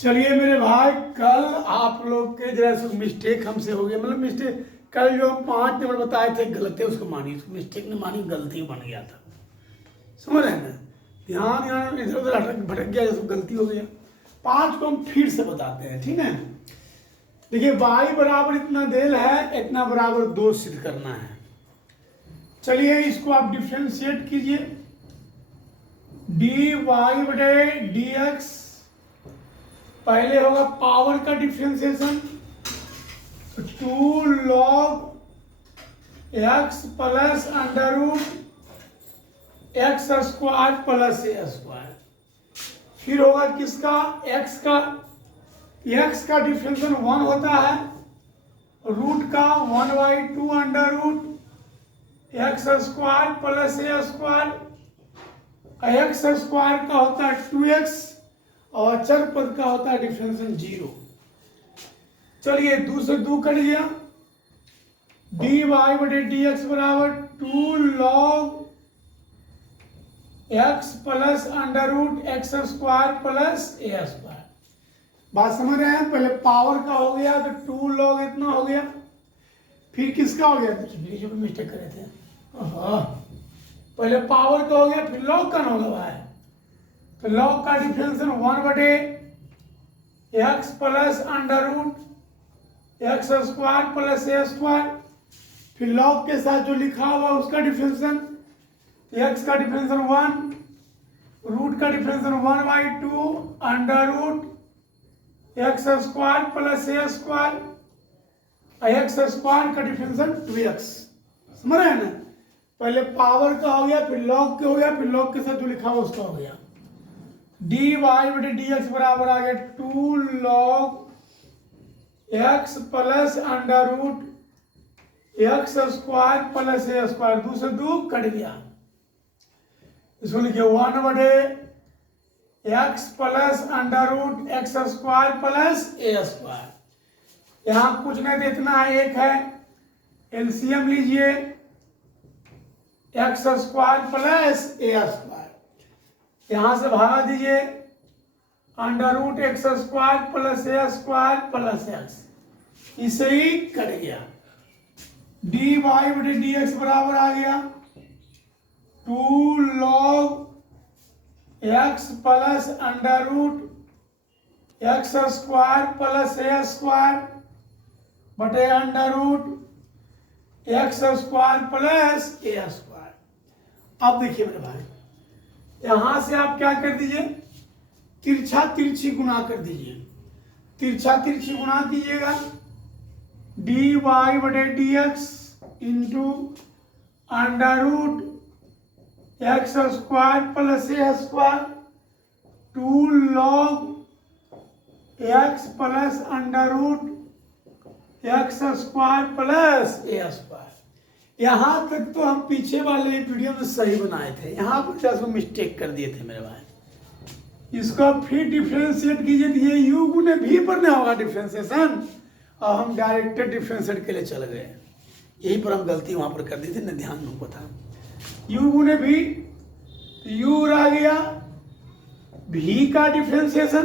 चलिए मेरे भाई, कल आप लोग के जरा सा मिस्टेक हमसे हो गया। मतलब मिस्टेक, कल जो हम 5 नंबर बताए थे गलत है, उसको मानी, उसको मिस्टेक ने मानी, गलती बन गया था। समझ रहे हैं ना? ध्यान ध्यान इधर उधर भटक गया, जैसे गलती हो गया। 5 को हम फिर से बताते हैं, ठीक है। देखिए y बराबर इतना देल है, इतना बराबर 2 सिद्ध करना है। चलिए इसको आप डिफ्रेंशिएट कीजिए। dy बटे dx पहले होगा पावर का डिफ्रेंसिएशन, तो 2 log x plus under root x square plus a square. फिर होगा किसका? x का। x का डिफ्रेंसिएशन 1 होता है, रूट का 1/2 under root x square plus a square. X square का होता है 2x और चर पद का होता है डिफरेंशियल 0। चलिए 2 से 2 कट गया। dy बटे dx बराबर 2 log x plus under root x square plus a square. बात समझ रहे हैं? पहले पावर का हो गया तो 2 log इतना हो गया। फिर किसका हो गया? बीच में मिस्टेक करे थे। पहले पावर का हो गया, फिर log का ना होगा भाई। तो log का डिफरेंशियल 1 बटे x plus under root x square plus a square. फिर log के साथ जो लिखा हुआ उसका डिफरेंशियल, एक्स का डिफरेंशियल 1, रूट का differential 1/2 under root x square plus a square. X square का डिफरेंशियल 2x। समझ रहे हैं ना? पहले पावर का हो गया, फिर log के हो गया, फिर log के साथ जो लिखा हुआ उसका हो गया। dy बटे dx बराबर आ गया 2 log x plus under root x square plus a square. 2 से 2 कट गया। इसको लिखिए 1 बटे x plus under root x square plus a square. यहां कुछ नहीं देखना है, एक है। एलसीएम लीजिए, x square plus a square, यहां से भागा दीजिए, under root x square plus a square plus x. इसे ही कट गया। dy बटे dx बराबर आ गया 2 log x plus under root x square plus a square बटे under root x square plus a square. अब देखिए मेरे भाई, यहां से आप क्या कर दीजिए, तिरछा तिरछी गुणा कर दीजिए। तिरछा तिरछी गुणा कीजिएगा, dy बटे dx into under root x square plus a square 2 log x plus under root x square plus a square. यहां तक तो हम पीछे वाले वीडियो में सही बनाए थे, यहां पर जैसे मिस्टेक कर दिए थे मेरे भाई। इसको फिर डिफ्रेंशिएट कीजिए, ये u गुने v पर नहीं होगा डिफ्रेंशिएशन, और हम डायरेक्ट डिफ्रेंशिएट के लिए चल गए। यही पर हम गलती वहां पर कर दी थी, न ध्यान नहीं था। u गुने v, u रह गया v का डिफ्रेंशिएशन,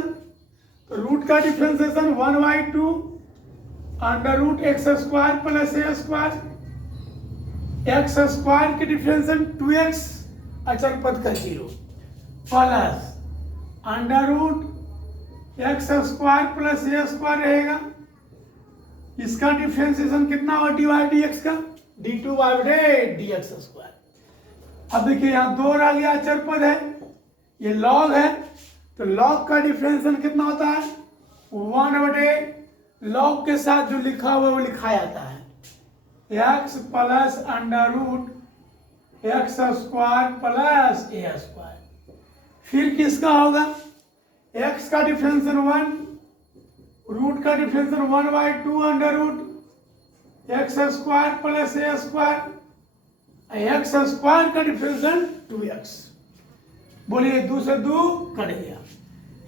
तो रूट का differentiation 1/2 under root x square plus a square. X square के डिफरेंशियल 2x अचर पद का 0 plus under root x square plus a square रहेगा। इसका डिफरेंशिएशन कितना हुआ dy dx का? d2 बटे dx स्क्वायर। अब देखिए यहाँ 2 आ गया, अचर पद है, ये log है, तो log का डिफरेंशिएशन कितना होता है? 1 बटे log के साथ जो लिखा हुआ वो लिखा जाता है x plus under root x square plus a square. फिर किसका होगा? x का डिफरेंशियल 1, रूट का differential 1/2 under root x square plus a square. X square का डिफरेंशियल 2x। बोलिए 2 से 2 कट गया,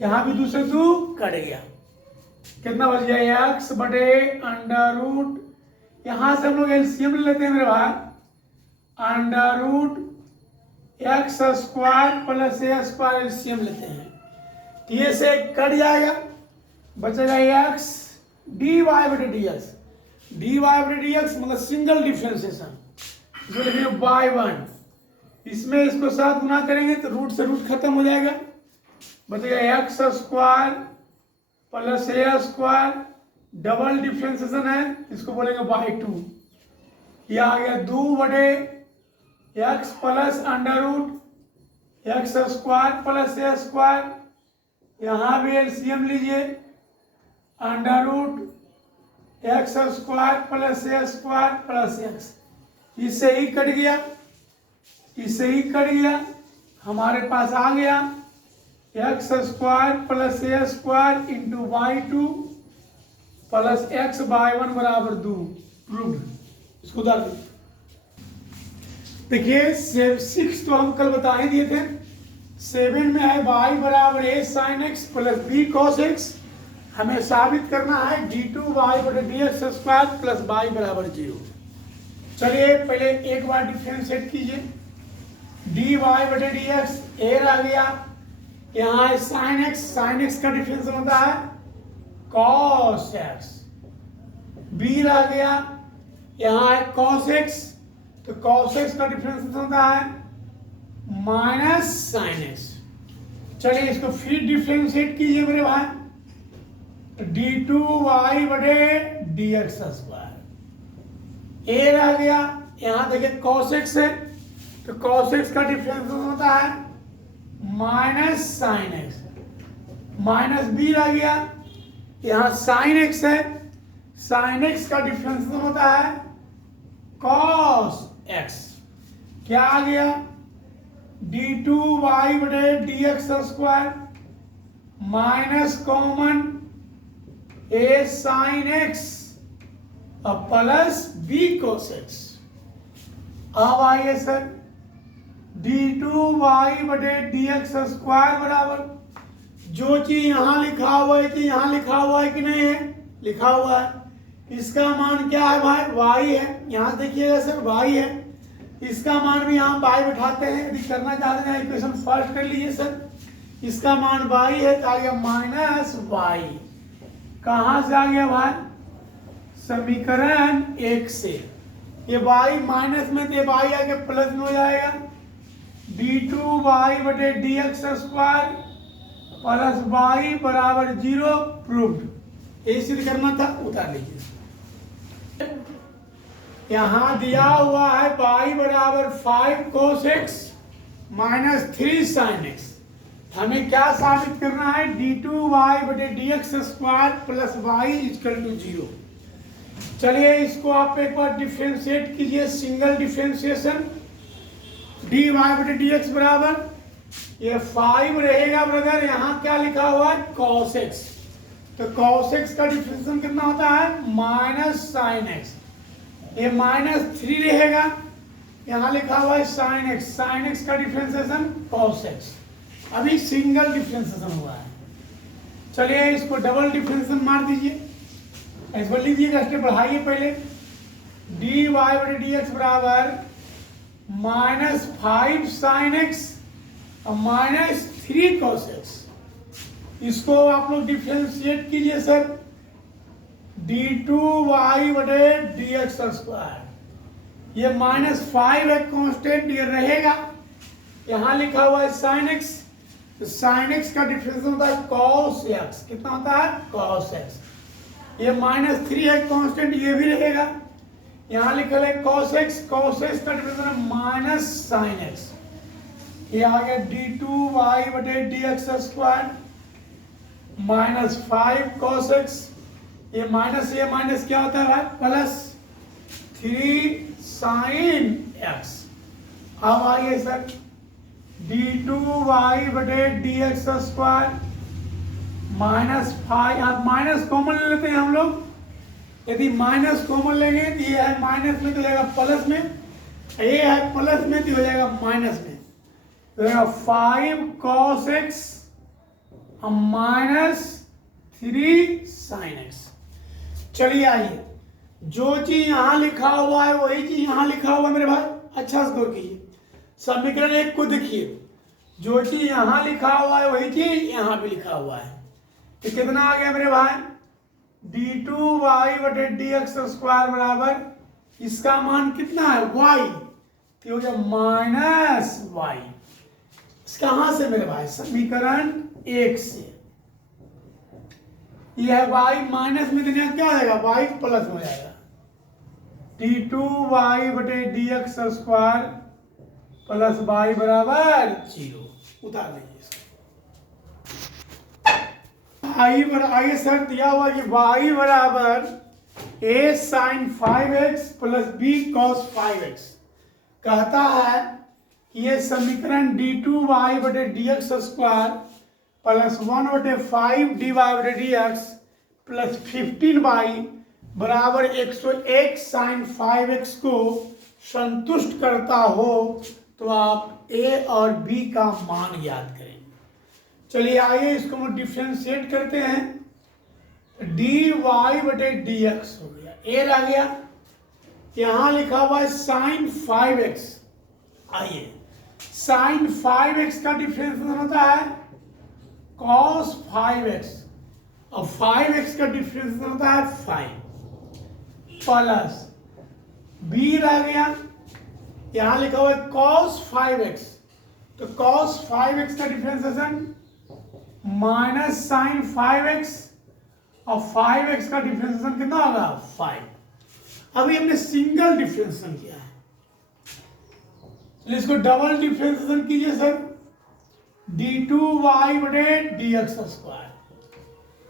यहां भी 2 से 2 कट गया। कितना बच गया? x बटे अंडर रूट, यहां से हम लोग एलसीएम लेते हैं मेरे भाई, under root x square plus a square LCM लेते हैं। ये से कट जाएगा, बचेगा एक्स डी वाई बटे डी एक्स। डी वाई बटे डी एक्स मतलब सिंगल डिफ्रेंसिएशन, जो लिखेंगे बाई वन। इसमें इसको साथ गुना करेंगे तो रूट से रूट खत्म हो जाएगा, बचेगा x square plus a square, double differentiation है इसको बोलेंगे बाई टू। यह आ गया 2 बटे x plus under root x square plus a square, यहाँ भी एलसीएम लीजिए, under root x square plus a square plus x, इससे ही कट गया, इससे ही कट गया, हमारे पास आ गया x square plus a square into by two plus x by one बराबर 2। प्रूव्ड। इसको उतार दीजिए। देखिए 6 तो हम कल बता ही दिए थे, 7 में है y बराबर a sin x plus b cos x। हमें साबित करना है d2y बटे dx स्क्वायर प्लस y बराबर 0। चलिए पहले एक बार डिफरेंशिएट कीजिए, dy बटे dx a आ गया, यहाँ है sin x का डिफरेंस होता है cos x, b आ गया, यहाँ है cos x, तो cos x का डिफरेंस होता है माइनस साइन एक्स। चलिए इसको फिर डिफरेंशिएट कीजिए मेरे भाई, d2y बटे dx स्क्वायर, a आ गया, यहाँ देखिए cos x है, तो cos x का डिफरेंस होता है minus sine x, minus b आ गया, यहाँ साइन x है, साइन x का डिफरेंस होता है cos x। क्या आ गया d2y बटे dx square minus common a sine x और प्लस b cos x। अब आइए सर d2y बटे dx स्क्वायर बराबर, जो चीज यहां लिखा हुआ है कि यहां लिखा हुआ है कि नहीं है, लिखा हुआ है, इसका मान क्या है भाई y है, यहां देखिएगा सर y है, इसका मान भी यहाँ y बैठाते हैं, यदि करना चाहते हैं इक्वेशन फर्स्ट कर लीजिए सर, इसका मान y है तो आ गया माइनस y, कहां से आ गया भाई, समीकरण 1 से, ये y माइनस में तो y आके प्लस में हो जाएगा, d2y बटे dx स्क्वायर प्लस y बराबर 0। प्रूव्ड। ये सिद्ध करना था, उतार लीजिए। यहां दिया हुआ है y बराबर 5 cos x minus 3 sin x, हमें क्या साबित करना है, d2y बटे dx square plus y equal to 0। चलिए इसको आप एक बार डिफरेंशिएट कीजिए, सिंगल डिफरेंशिएशन, dy बटे dx बराबर, ये 5 रहेगा ब्रदर, यहाँ क्या लिखा हुआ है cos x, तो cos x का डिफरेंशिएशन कितना होता है माइनस साइन x, ये माइनस 3 रहेगा, यहाँ लिखा हुआ है साइन x, साइन x का डिफरेंशिएशन cos x, अभी सिंगल डिफरेंशिएशन हुआ है। चलिए इसको डबल डिफरेंशिएशन मार दीजिए, इसको लीजिएगा, स्टेप बढ़ाइए पहले, dy बटे dx बराबर माइनस 5 साइन x और माइनस 3 cos x, इसको आप लोग डिफरेंशिएट कीजिए सर, d2y बटे dx स्क्वायर, ये माइनस 5 है कांस्टेंट, ये रहेगा, यहाँ लिखा हुआ है साइन x, तो साइन x का डिफरेंस होता है cos x, कितना होता है cos x, ये माइनस 3 है कांस्टेंट, ये भी रहेगा, यहाँ लिखा है cos x, cos x का डिफरेंस है माइनस साइन x, ये आ गया d2y बटे dx square minus 5 cos x, ये माइनस क्या होता है भाई प्लस 3 साइन x। अब आइए सर d2y बटे dx स्क्वायर माइनस 5, आप माइनस कॉमन ले लेते हैं हम लोग, यदि माइनस कॉमन लेंगे तो ये है माइनस में तो जाएगा प्लस में, ये है प्लस में तो हो जाएगा माइनस में, तो जाएगा 5 cos x minus 3 sine x। चलिए आइए, जो चीज यहां लिखा हुआ है वही चीज यहां लिखा हुआ है मेरे भाई, अच्छा से गौर कीजिए, समीकरण 1 को देखिए, जो चीज यहां लिखा हुआ है वही चीज यहां भी लिखा हुआ है, तो कितना आ गया मेरे भाई, d2y बटे dx स्क्वायर बराबर, इसका मान कितना है y, तो हो गया माइनस वाई। कहां से मेरे भाई, समीकरण 1 से। यह है y माइनस में देने क्या आ जाएगा, y प्लस हो जाएगा, d2y बटे dx स्क्वायर प्लस y बराबर 0। उतार लीजिए इसको। आगे सर दिया हुआ कि y बराबर a sine 5x plus b cos 5x। कहता है कि ये समीकरण d2y बटे dx स्क्वायर प्लस 1 बटे 5 dy बटे dx प्लस 15y बराबर 101 साइन 5x को संतुष्ट करता हो तो आप a और b का मान याद करें। चलिए आइए इसको हम डिफ्रेंशिएट करते हैं। dy बटे dx हो गया, a आ गया, यहां लिखा हुआ है साइन 5x। आइए साइन 5x का डिफरेंशिएशन होता है cos 5x और 5x का डिफरेंशिएशन होता है 5 प्लस b रह गया, यहां लिखा हुआ है cos 5x, तो cos 5x का डिफरेंशिएशन माइनस साइन 5x और 5x का डिफरेंशिएशन कितना होगा 5। अभी हमने सिंगल डिफरेंशिएशन किया है, इसको डबल डिफरेंशिएशन कीजिए सर। d2y बटे dx स्क्वायर,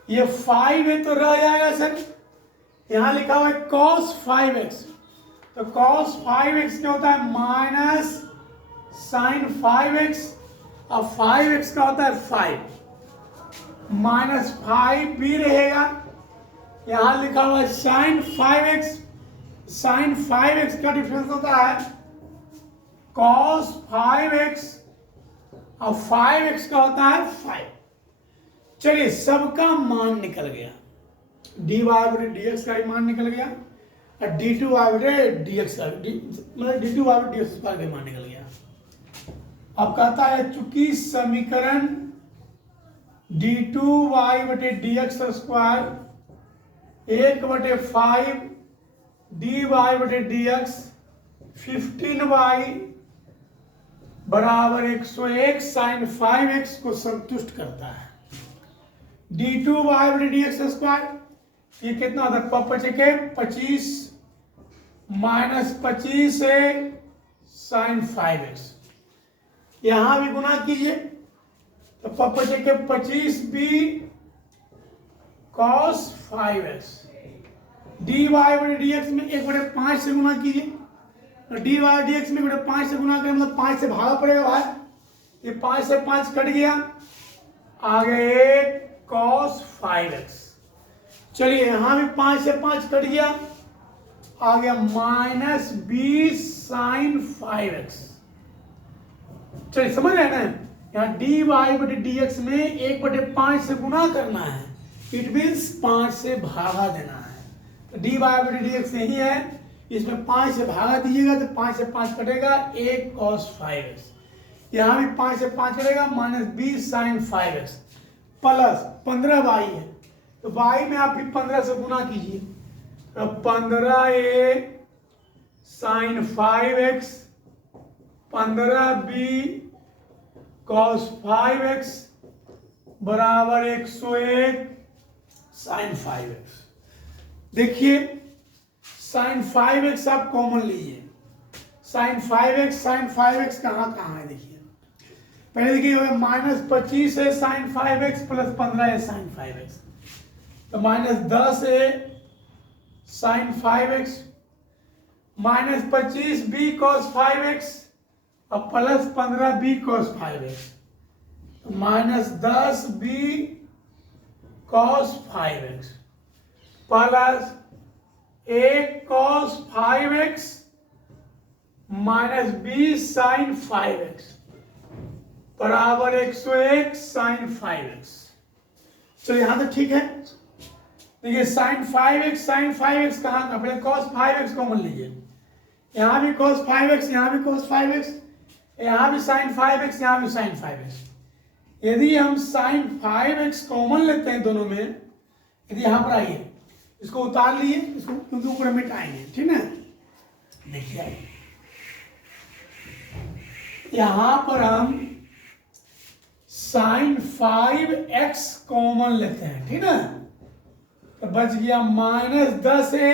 ये 5 है तो रह जाएगा सर, यहां लिखा हुआ है cos 5x, तो cos 5x क्या होता है माइनस साइन 5x और 5x का होता है 5 माइनस 5 भी रहेगा, यहां लिखा हुआ है साइन 5x, साइन 5x का डिफरेंस होता है cos 5x और 5x का होता है 5। चलिए सबका मान निकल गया, dy बटे dx का भी मान निकल गया और d2y बटे dx का मतलब d2y बटे dx का भी मान निकल गया। अब कहता है चूंकि समीकरण d2y बटे dx स्क्वायर 1 बटे 5 dy बटे dx 15y बराबर 101 साइन 5x को संतुष्ट करता है। d2y बटे dx स्क्वायर ये कितना होता है, 25 माइनस 25 है साइन 5x, यहां भी गुना कीजिए तो 25 भी cos 5x, dy बटे dx में 1 बटे 5 से गुना कीजिए, dy dx में 1 बटे 5 से गुना करें मतलब 5 से भागा पड़ेगा भाई, ये 5 से 5 कट गया, आगे cos 5x। चलिए यहां भी 5 से 5 कट गया, आ गया माइनस 20 साइन 5x। चलिए समझ रहे हैं ना, यहाँ dy बटे dx में 1 बटे 5 से गुना करना है, इट मीन्स 5 से भागा देना है, तो dy बटे dx यही है, इसमें 5 से भागा दीजिएगा तो 5 से 5 कटेगा 1 cos 5x, यहाँ भी 5 से 5 कटेगा minus 20 sine 5x plus 15y है, तो y में आप भी 15 से गुना कीजिए, तो 15a sign 5x 15b cos 5x बराबर 101 साइन 5x। देखिए साइन 5x आप कॉमन लीजिए, साइन 5x कहाँ है देखिए, पहले देखिए माइनस 25 है साइन 5x प्लस 15 है साइन 5x, तो माइनस 10 है sign 5x minus 25 b cos 5x और प्लस 15 b cos 5x, तो minus 10 b cos 5x plus 1 cos 5x minus 20 sine 5x बराबर 101 साइन 5x। चलिए यहां तक ठीक है। देखिए साइन 5x कहाँ का, पहले cos 5x कॉमन लीजिए, यहाँ भी cos 5x यहाँ भी cos 5x, यहाँ भी sin 5x यहाँ भी sin 5x, यदि हम साइन 5x कॉमन लेते हैं दोनों में, यदि यहां पर आइए, इसको उतार लिए, इसको क्योंकि ऊपर मिटाएंगे, ठीक है। देखिए यहां पर हम साइन 5x कॉमन लेते हैं, ठीक है, तो बच गया -10a,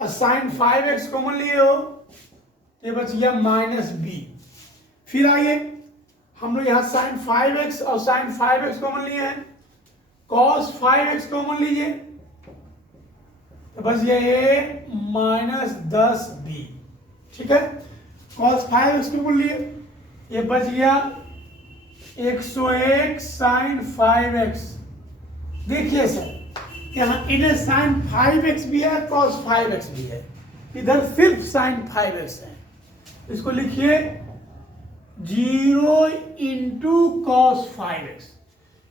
और साइन 5x कॉमन लिए हो तो ये बच गया -b। फिर आइए हम लोग यहाँ साइन 5x और साइन 5x कॉमन लिए हैं, cos 5x कॉमन लीजिए तो बच गया ये -10b, ठीक है। cos 5x कॉमन लिए, ये बच गया 101 साइन 5x। देखिए सर यहाँ इधर साइन 5x भी है, cos 5x भी है, इधर सिर्फ साइन 5x है, इसको लिखिए 0 इंटू cos 5x,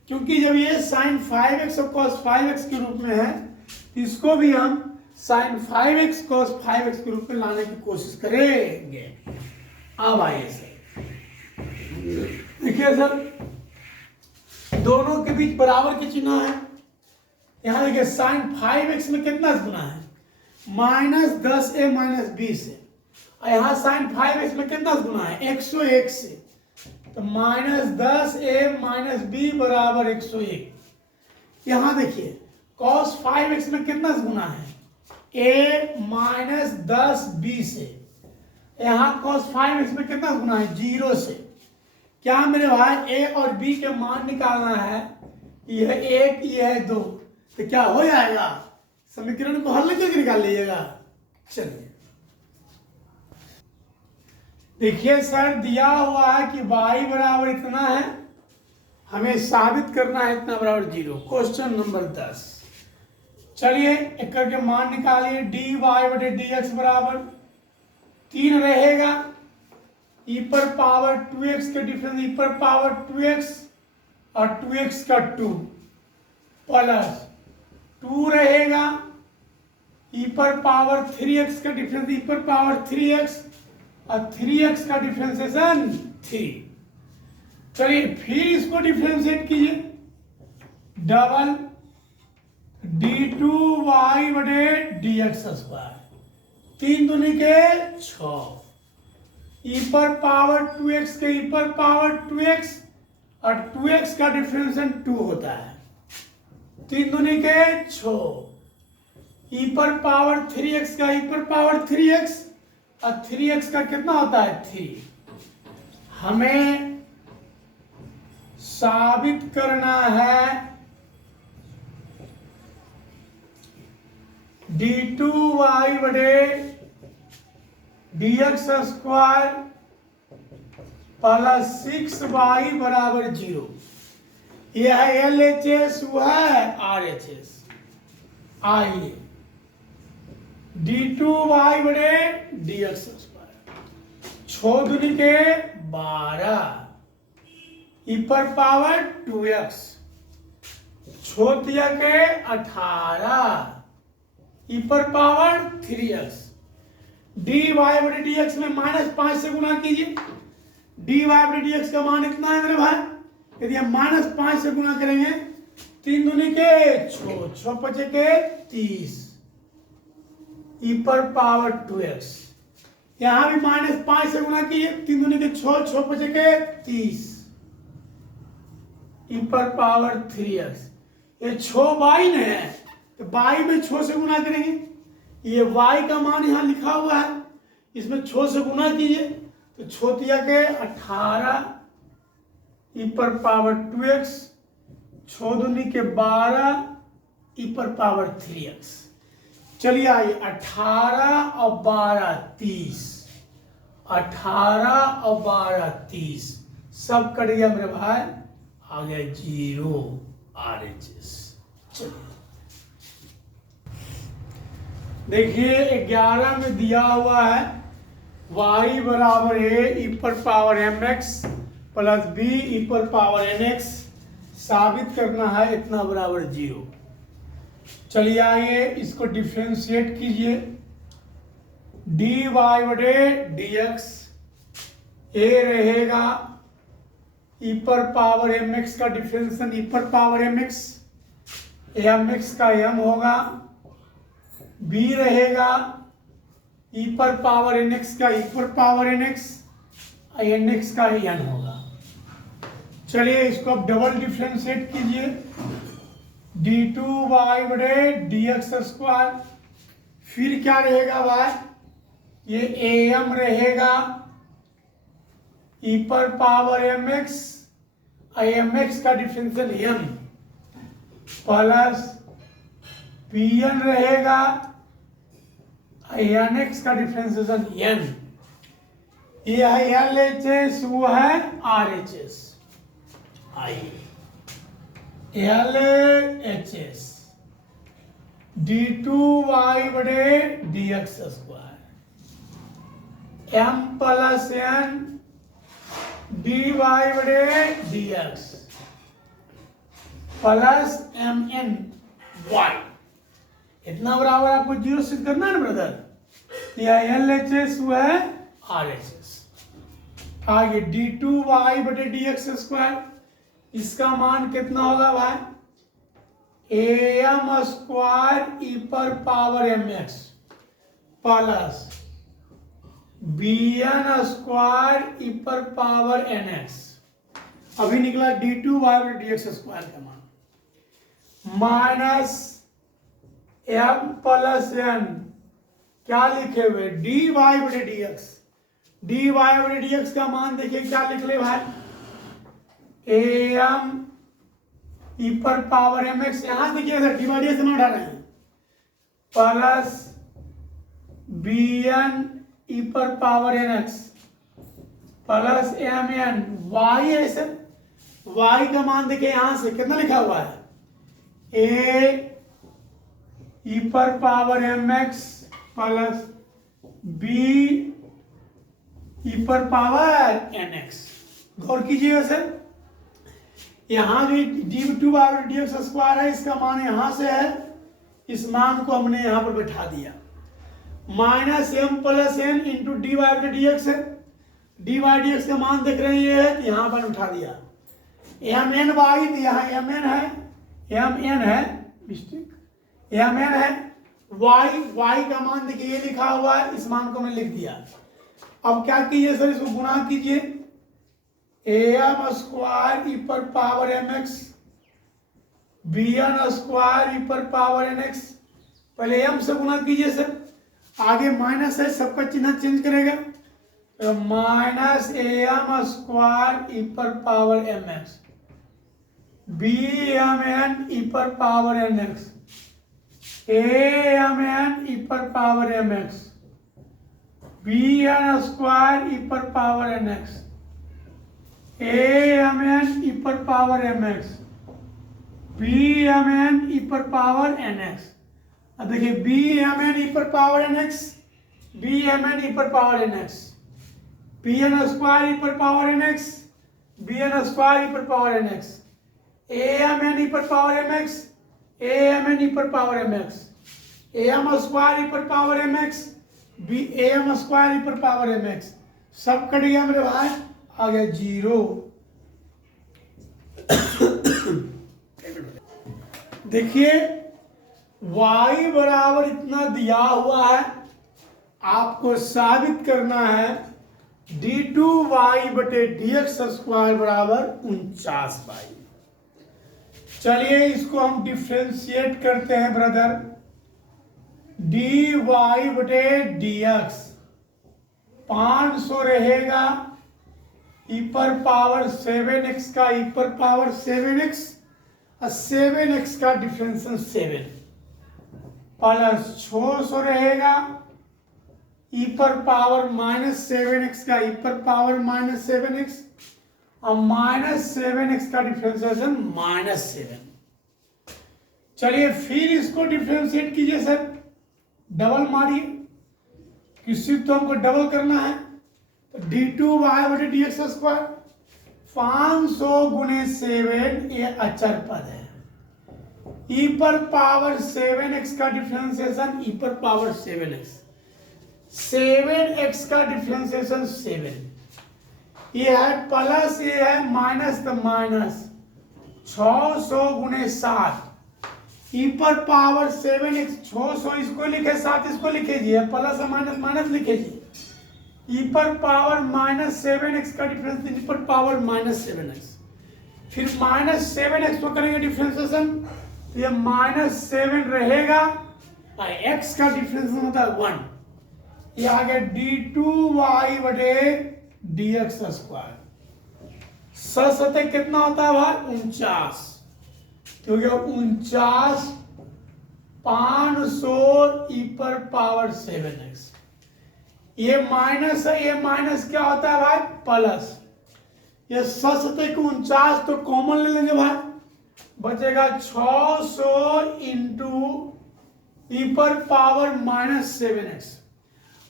क्योंकि जब ये साइन 5x और cos 5x के रूप में है, इसको भी हम साइन 5x cos 5x के रूप में लाने की कोशिश करेंगे। अब आइए सर, देखिए सर दोनों के बीच बराबर के चिन्ह है। यहां देखिए साइन 5x में कितना गुना है, -10a - b से, और यहाँ साइन 5x में कितना गुना है, 101 से, तो -10a - b बराबर 101। यहाँ देखिए cos 5x में कितना गुना है, a - 10b से, यहाँ cos 5x में कितना गुना है, 0 से। क्या मेरे भाई a और b के मान निकालना है, यह 1 यह 2, तो क्या हो जाएगा, समीकरण को हल करके निकाल लीजिएगा। चलिए देखिए सर दिया हुआ है कि y बराबर इतना है, हमें साबित करना है इतना बराबर 0। क्वेश्चन नंबर 10, चलिए एक करके मान निकालिए। dy/dx बराबर 3 रहेगा, e पर पावर 2x का डिफरेंस e पर पावर 2x और 2x का 2 प्लस 2 रहेगा, e पर पावर 3x का डिफरेंस e पर पावर 3x और 3x का डिफरेंशिएशन 3। चलिए फिर इसको डिफरेंशिएट कीजिए, डबल d2y/dx², 3 दूनी के 6, e पर पावर 2x के e पर पावर 2x और 2x का डिफरेंशिएशन 2 होता है, 3 दूनी के 6, e पर पावर 3x का e पर पावर 3x और 3x का कितना होता है 3। हमें साबित करना है d2y/dx² प्लस 6y बराबर 0। यह है LHS, वह है RHS। आइए d2y/dx², 6 दूनी के 12, e पर पावर 2x, 6 तिया के 18, e पर पावर 3x। dy/dx में -5 से गुना कीजिए, dy/dx का मान इतना है मेरे भाई, यदि हम -5 से गुना करेंगे, 3 दूनी के 6, 6 5 के 30, e पर पावर 2x। यहां भी -5 से गुना कीजिए, 3 दूनी के 6, 6 5 के 30, e पर पावर 3x। ये 6 y ने है, तो y में 6 से गुना करेंगे, ये y का मान यहाँ लिखा हुआ है, इसमें 6 से गुना कीजिए, तो 6 तिया के 18, e पर पावर 2x, 6 दूनी के 12, e पर पावर 3x। चलिए आइए 18 और 12 30, 18 और 12 30, सब कट गया मेरे भाई, आ गया 0 RHS। चलिए देखिए 11 में दिया हुआ है y बराबर a e पर power mx plus b e पर पावर nx, साबित करना है इतना बराबर 0। चलिए आइए इसको डिफरेंशिएट कीजिए, dy/dx a रहेगा ई पर पावर एम एक्स का डिफरेंशियल ई पर पावर एम एक्स का एम होगा, बी रहेगा ई पर पावर एन एक्स का ई पर पावर एन एक्स का एन होगा। चलिए इसको अब डबल डिफ्रेंशिएट कीजिए, डी टू वाई बटे डी एक्स स्क्वायर, फिर क्या रहेगा वाई, ये ए एम रहेगा ई पर पावर एम एक्स का differential m plus p n रहेगा एन एक्स का डिफरेंशिएशन एन, ये है एल एच एस, वो है R H S, I L H S d two y बटे D x square m plus n d Y बटे D x plus M N y, इतना बराबर आपको जीरो सिद्ध करना है ना ब्रदर। यह एल एच एस हुआ है आर एच एस। आगे डी टू वाई बटे डी एक्स स्क्वायर, इसका मान कितना होगा भाई, ए एम स्क्वायर ई पर power M x plus b n square e पर पावर एन एक्स। अभी निकला डी टू वाई बटे डी एक्स स्क्वायर का मान माइनस एम प्लस एन, क्या लिखे हुए डी वाई बटे डी एक्स, डी वाई बटे डी एक्स का मान देखिए क्या लिख ले भाई, ए एम ई पर पावर एम एक्स, यहां देखिए सर डिवाइड से ना उठा रहे हैं, प्लस बी एन ई पर power N X plus M N Y है सर, वाई का मान देखिए यहां से कितना लिखा हुआ है, ए ई पर power M x plus B E पर पावर एन एक्स। गौर कीजिएगा सर, यहां भी डी टू बार डी एक्स स्क्वायर है, इसका मान यहां से है, इस मान को हमने यहां पर बैठा दिया, minus M plus N into D Y बटे डी एक्स है, डी वाई डी एक्स का मान देख रहे हैं ये है, तो यहां पर उठा दिया, एम एन वाई, यहाँ एम एन है, एम एन है, मिस्टेक एम एन है, वाई वाई का मान देखिए ये लिखा हुआ है, इस मान को मैंने लिख दिया। अब क्या कीजिए सर, इसको गुणा कीजिए, ए एम स्क्वायर ई पर power M x b n square e पर पावर एन एक्स, पहले एम से गुणा कीजिए सर, आगे माइनस है, सबका चिन्ह चेंज करेगा, तो minus a m square e पर power M x b m n ई पर power N x a m n ई पर power M x b n square e पर power N x a m n ई पर power M x b m n ई पर power N x. अब देखिए B m n ई पर power N x, b m n ई पर power N x, b n square e पर power N x, b n square e पर power N x, a m n ई पर power M x, a m n ई पर power M x, a m square e पर power M x, b a m square e पर power M x, सब cut गया मेरे भाई, आ गया zero. देखिए y बराबर इतना दिया हुआ है, आपको साबित करना है डी टू वाई बटे डी एक्स स्क्वायर बराबर 49y। चलिए इसको हम डिफ्रेंशिएट करते हैं ब्रदर, डी वाई बटे डी एक्स 500 रहेगा ई पर पावर 7x का ई पर पावर 7x और 7x का डिफरेंशियल 7 प्लस 600 रहेगा ई पर पावर माइनस 7x का ई पर पावर माइनस 7x और माइनस 7x का डिफरेंशिएशन -7। चलिए फिर इसको डिफरेंशिएट कीजिए सर, डबल मारिए, किसी तो हमको डबल करना है, तो डी टू वाई बटे डी एक्स स्क्वायर 500 गुणे 7, ये अचर पद है, ई पर पावर 7x का डिफरेंशिएशन ई पर पावर 7x, 7x का डिफरेंशिएशन 7, ये है प्लस, ये है माइनस, तो माइनस 600 गुणे 7 ई पर पावर 7x। 600 इसको लिखे, 7 इसको लिखेजिए, प्लस माइनस माइनस लिखेजिए। ई पर पावर माइनस 7x का डिफरेंस, ई पर पावर माइनस 7x, फिर माइनस 7x को करेंगे डिफरेंशिएशन, तो ये माइनस 7 रहेगा और x का डिफरेंशिएशन होता है 1। ये आ गया d2y बटे dx स्क्वायर। सतह कितना होता है भाई 49, तो क्या 49 500 ई पर पावर 7x। ये माइनस है, ये माइनस क्या होता है भाई प्लस। ये सतह को 49 तो कॉमन ले लेंगे भाई, बचेगा 600 इंटू ई पर पावर माइनस 7x।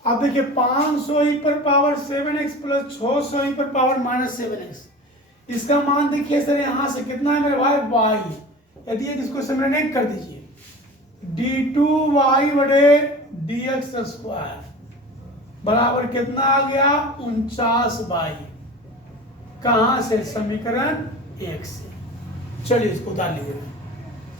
अब देखिए 500 ई पर पावर 7x प्लस 600 ई पर पावर माइनस 7x, इसका मान देखिए सर यहां से कितना है मेरे भाई y। यदि इसको समरेट कर दीजिए, d2y बटे dx स्क्वायर बराबर कितना आ गया 49y। कहां से? समीकरण 1 से। चलिए इसको उतार लीजिए।